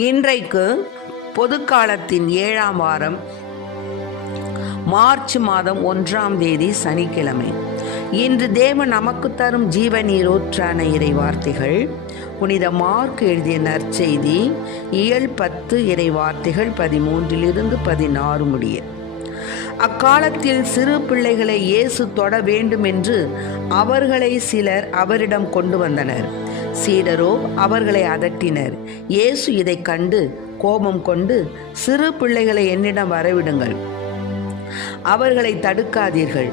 இன்றைக்கு பொதுக்காலத்தின் 7ஆம் வாரம், மார்ச் மாதம் 1ஆம் தேதி, சனிக்கிழமை. இன்று தேவன் நமக்கு தரும் ஜீவநீரூற்றான இறை வார்த்தைகள் புனித மார்க் எழுதிய நற்செய்தி இயல் 10 இறை வார்த்தைகள் 13 16 முடிய. அக்காலத்தில் சிறு பிள்ளைகளை இயேசு தொட வேண்டும் என்று அவர்களை சிலர் அவரிடம் கொண்டு வந்தனர். சீடரோ அவர்களை அதட்டினர். இயேசு இதை கண்டு கோபம் கொண்டு, சிறு பிள்ளைகளை என்னிடம் வரவிடுங்கள், அவர்களை தடுக்காதீர்கள்,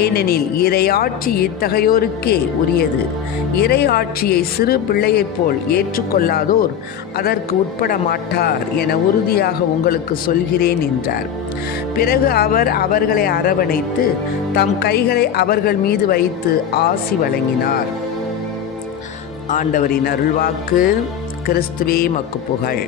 ஏனெனில் இறையாட்சி இத்தகையோருக்கே உரியது. இறையாட்சியை சிறு பிள்ளையைப் போல் ஏற்றுக்கொள்ளாதோர் அதற்கு உட்பட மாட்டார் என உறுதியாக உங்களுக்கு சொல்கிறேன் என்றார். பிறகு அவர் அவர்களை அரவணைத்து தம் கைகளை அவர்கள் மீது வைத்து ஆசி வழங்கினார். ஆண்டவரின் அருள்வாக்கு. கிறிஸ்துவே மக்கு புகழ்.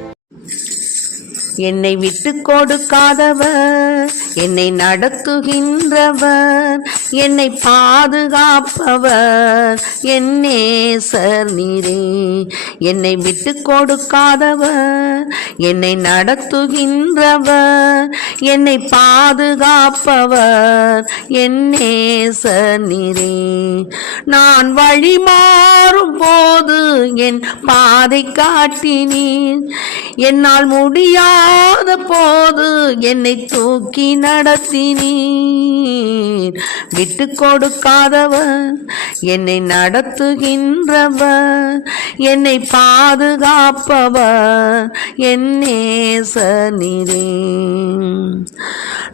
என்னை விட்டு கொடுக்காதவர், என்னை நடத்துகின்றவர், என்னை பாதுகாப்பவர் என் நேசர் நீரே. என்னை விட்டு கொடுக்காதவர், என்னை நடத்துகின்றவர், என்னை பாதுகாப்பவர் என் நேசர் நீரே. நான் வழி மாறும் போது என் பாதை காட்டினீர், என்னால் முடியாத போது என்னை தூக்கி நடத்தினீர். விட்டு கொடுக்காதவர், என்னை நடத்துகின்றவர், என்னை பாதுகாப்பவர் என் நேசர் நீரே.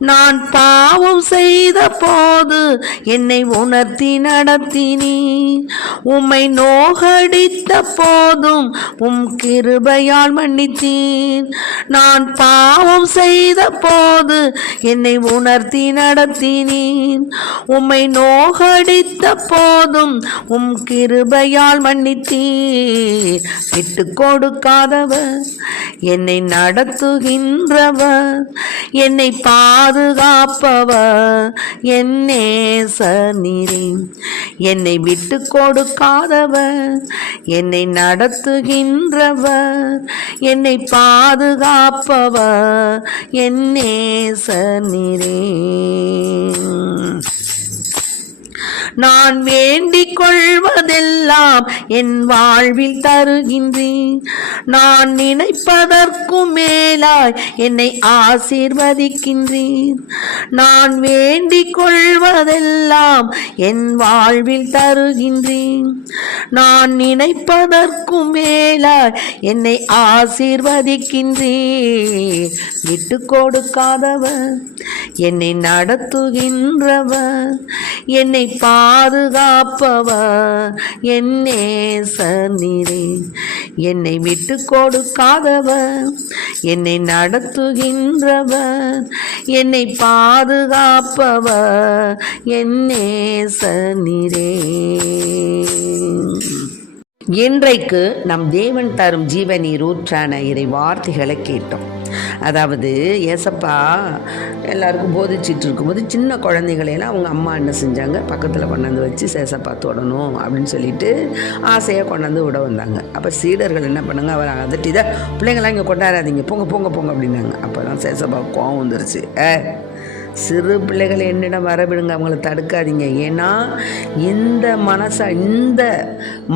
நான் பாவம் செய்த போது என்னை உணர்த்தி நடத்தினீர், உம்மை நோகடித்த போதும் உம் கிருபையால் மன்னித்தீர். நான் பாவம் செய்த போது என்னை உணர்த்தி நடத்தினீர், உம்மை நோகடித்த போதும் உம் கிருபையால் மன்னித்தீர். விட்டு கொடுக்காதவர், என்னை நடத்துகின்றவர், என்னை பாதுகாப்பவர் என் நேசர் நீரே. என்னை விட்டு கொடுக்காதவர், என்னை நடத்துகின்றவர், என்னை பாதுகாப்பவர் என் நேசர் நீரே. நான் வேண்டிக் கொள்வதெல்லாம் என் வாழ்வில் தருகின்றேன், நான் நினைப்பதற்கும் மேலாய் என்னை ஆசீர்வதிக்கின்றேன். நான் வேண்டிக் கொள்வதெல்லாம் என் வாழ்வில் தருகின்றேன், நான் நினைப்பதற்கும் மேலாய் என்னை ஆசீர்வதிக்கின்றேன். விட்டு கொடுக்காதவர், என்னை நடத்துகின்றவர், என்னை பாதுகாப்பவர் என் நேசர் நீரே. என்னை விட்டு கொடுக்காதவர், என்னை நடத்துகின்றவர், என்னை பாதுகாப்பவர் என் நேசர் நீரே. இன்றைக்கு நம் தேவன் தரும் ஜீவநீர் ஊற்றான இறை வார்த்தைகளை கேட்டோம். அதாவது ஏசப்பா எல்லாருக்கும் போதிச்சிட்டு இருக்கும்போது சின்ன குழந்தைகளையெல்லாம் அவங்க அம்மா என்ன செஞ்சாங்க, பக்கத்தில் கொண்டாந்து வச்சு சேசப்பா தொடணும் அப்படின்னு சொல்லிட்டு ஆசையாக கொண்டாந்து விட வந்தாங்க. அப்போ சீடர்கள் என்ன பண்ணாங்க, அவர் அதட்டி தான் பிள்ளைங்களாம் இங்கே கொண்டாடாதீங்க, போங்க போங்க போங்க அப்படின்னாங்க. அப்போ தான் சேசப்பா கோவம் வந்துருச்சு. சிறு பிள்ளைகளை என்னிடம் வரவிடுங்க, அவங்கள தடுக்காதீங்க. ஏன்னா இந்த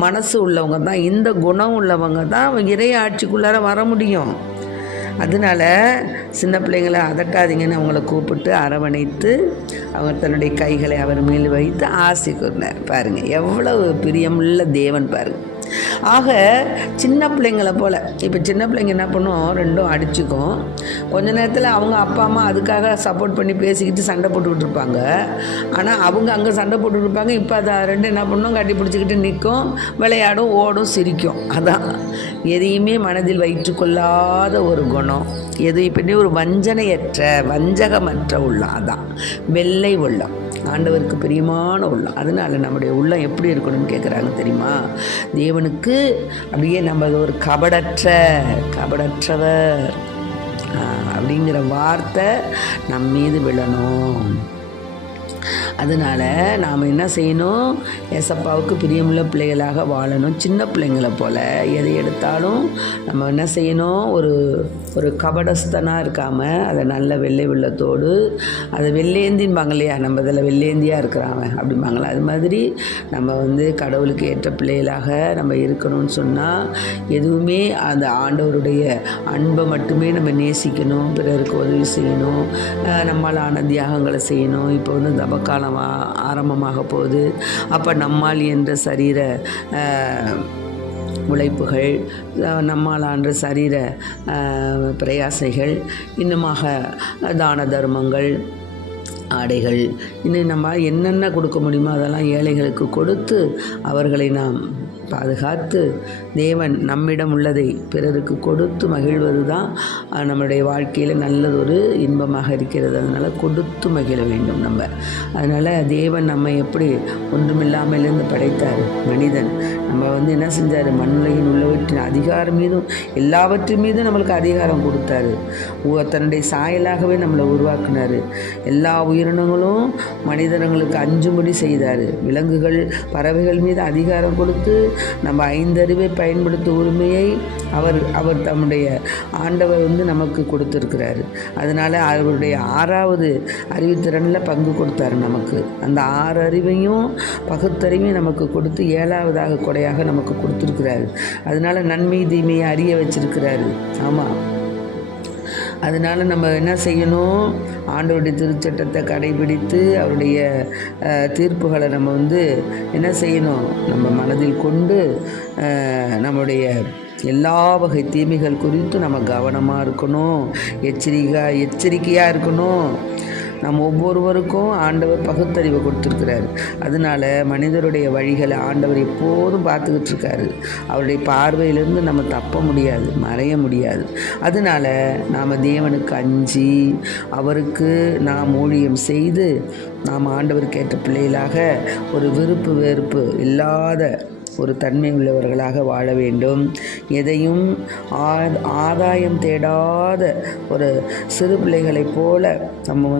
மனசு உள்ளவங்க தான், இந்த குணம் உள்ளவங்க தான் அவங்க இறை ஆட்சிக்குள்ளார வர முடியும். அதனால சின்ன பிள்ளைங்களை அதட்டாதீங்கன்னு அவங்கள கூப்பிட்டு அரவணைத்து அவங்க தன்னுடைய கைகளை அவர் மேல் வைத்து ஆசி கூறினார். பாருங்கள் எவ்வளவு பிரியமுள்ள தேவன் பாருங்கள். ஆக சின்ன பிள்ளைங்களை போல், இப்போ சின்ன பிள்ளைங்க என்ன பண்ணும், ரெண்டும் அடிச்சுக்கும். கொஞ்ச நேரத்தில் அவங்க அப்பா அம்மா அதுக்காக சப்போர்ட் பண்ணி பேசிக்கிட்டு சண்டை போட்டுக்கிட்டு இருப்பாங்க. ஆனால் அவங்க அங்கே சண்டை போட்டுக்கிட்டு இருப்பாங்க, இப்போ அதை ரெண்டும் என்ன பண்ணும், கட்டி பிடிச்சிக்கிட்டு நிற்கும், விளையாடும், ஓடும், சிரிக்கும். அதான் எதையுமே மனதில் வைத்துக்கொள்ளாத ஒரு குணம். எது இப்படி ஒரு வஞ்சகமற்ற உள்ளம், அதான் வெள்ளை உள்ளம், ஆண்டவருக்கு பிரியமான உள்ளம். அதனால் நம்முடைய உள்ளம் எப்படி இருக்கணும்னு கேட்குறாங்க தெரியுமா? தேவனுக்கு அப்படியே நம்ம ஒரு கபடற்றவர் அப்படிங்கிற வார்த்தை நம் மீது விழணும். அதனால் நாம் என்ன செய்யணும், ஏசப்பாவுக்கு பிரியமுள்ள பிள்ளைகளாக வாழணும். சின்ன பிள்ளைங்களை போல் எதை எடுத்தாலும் நம்ம என்ன செய்யணும், ஒரு கபடஸ்தனாக இருக்காமல் அதை நல்ல வெள்ளை உள்ளத்தோடு, அதை வெள்ளேந்தின்பாங்க இல்லையா, நம்ம இதில் வெள்ளேந்தியாக இருக்கிறாங்க அப்படிம்பாங்களா, அது மாதிரி நம்ம கடவுளுக்கு ஏற்ற பிள்ளைகளாக நம்ம இருக்கணும்னு சொன்னால் எதுவுமே அந்த ஆண்டவருடைய அன்பை மட்டுமே நம்ம நேசிக்கணும், பிறருக்கு உதவி செய்யணும், நம்மால் ஆன தியாகங்களை செய்யணும். இப்போ தபக்காலம் ஆரம்பமாக போகுது. அப்போ நம்மால் என்ற சரீர உழைப்புகள், நம்மாலான்ற சரீர பிரயாசைகள், இன்னுமாக தான தர்மங்கள், ஆடைகள், இன்னும் நம்ம என்னென்ன கொடுக்க முடியுமோ அதெல்லாம் ஏழைகளுக்கு கொடுத்து அவர்களை நாம் பாதுகாத்து தேவன் நம்மிடம் உள்ளதை பிறருக்கு கொடுத்து மகிழ்வது தான் நம்மளுடைய வாழ்க்கையில் நல்லதொரு இன்பமாக இருக்கிறது. அதனால் கொடுத்து மகிழ வேண்டும் நம்ம. அதனால் தேவன் நம்ம எப்படி ஒன்றுமில்லாமலேருந்து படைத்தார் மனிதன். நம்ம என்ன செஞ்சார், மண்ணுலகின் உள்ளவற்றின் அதிகாரம் மீதும் எல்லாவற்றின் மீதும் நம்மளுக்கு அதிகாரம் கொடுத்தாரு. தன்னுடைய சாயலாகவே நம்மளை உருவாக்குனார். எல்லா உயிரினங்களும் மனிதர்களுக்கு அஞ்சும்படி செய்தார். விலங்குகள், பறவைகள் மீது அதிகாரம் கொடுத்து நம்ம 5 அறிவை பயன்படுத்தும் உரிமையை அவர் தம்முடைய ஆண்டவர் நமக்கு கொடுத்துருக்கிறாரு. அதனால் அவருடைய 6வது அறிவுத்திறனில் பங்கு கொடுத்தாரு நமக்கு. அந்த 6 அறிவையும் பகுத்தறிவையும் நமக்கு கொடுத்து 7வதாக கொடையாக நமக்கு கொடுத்துருக்கிறாரு. அதனால் நன்மை தீமையை அறிய வச்சிருக்கிறாரு. ஆமாம், அதனால் நம்ம என்ன செய்யணும், ஆண்டவருடைய திருச்சட்டத்தை கடைபிடித்து அவருடைய தீர்ப்புகளை நம்ம என்ன செய்யணும், நம்ம மனதில் கொண்டு நம்முடைய எல்லா வகை தீமைகள் குறித்து நம்ம கவனமாக இருக்கணும், எச்சரிக்கையாக இருக்கணும். நம்ம ஒவ்வொருவருக்கும் ஆண்டவர் பகுத்தறிவை கொடுத்துருக்கிறார். அதனால் மனிதருடைய வழிகளை ஆண்டவர் எப்போதும் பார்த்துக்கிட்டு இருக்காரு. அவருடைய பார்வையிலிருந்து நம்ம தப்ப முடியாது, மறைய முடியாது. அதனால் நாம் தேவனுக்கு அஞ்சி அவருக்கு நாம் ஊழியம் செய்து நாம் ஆண்டவருக்கு ஏற்ற பிள்ளைகளாக ஒரு விருப்பு வெறுப்பு இல்லாத ஒரு தன்மை உள்ளவர்களாக வாழ வேண்டும். எதையும் ஆதாயம் தேடாத ஒரு சிறு பிள்ளைகளைப் போல நம்ம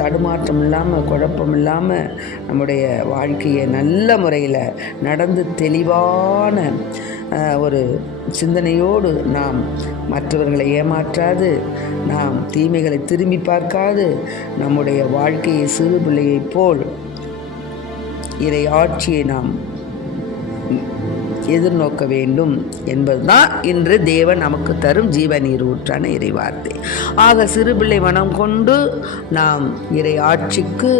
தடுமாற்றம் இல்லாமல், குழப்பம் இல்லாமல் நம்முடைய வாழ்க்கையை நல்ல முறையில் நடந்து தெளிவான ஒரு சிந்தனையோடு நாம் மற்றவர்களை ஏமாற்றாது, நாம் தீமைகளை திரும்பி பார்க்காது, நம்முடைய வாழ்க்கையை சிறு பிள்ளையைப் போல் இறை ஆட்சியை நாம் எதிர்நோக்க வேண்டும் என்பதுதான் இன்று தேவன் நமக்கு தரும் ஜீவநீர் ஊற்றான இறைவார்த்தை. ஆக சிறுபிள்ளை மனம் கொண்டு நாம் இறை ஆட்சிக்கு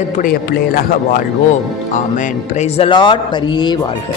ஏற்புடைய பிள்ளைகளாக வாழ்வோம். ஆமென். Praise the Lord. பரியே வாழ்க.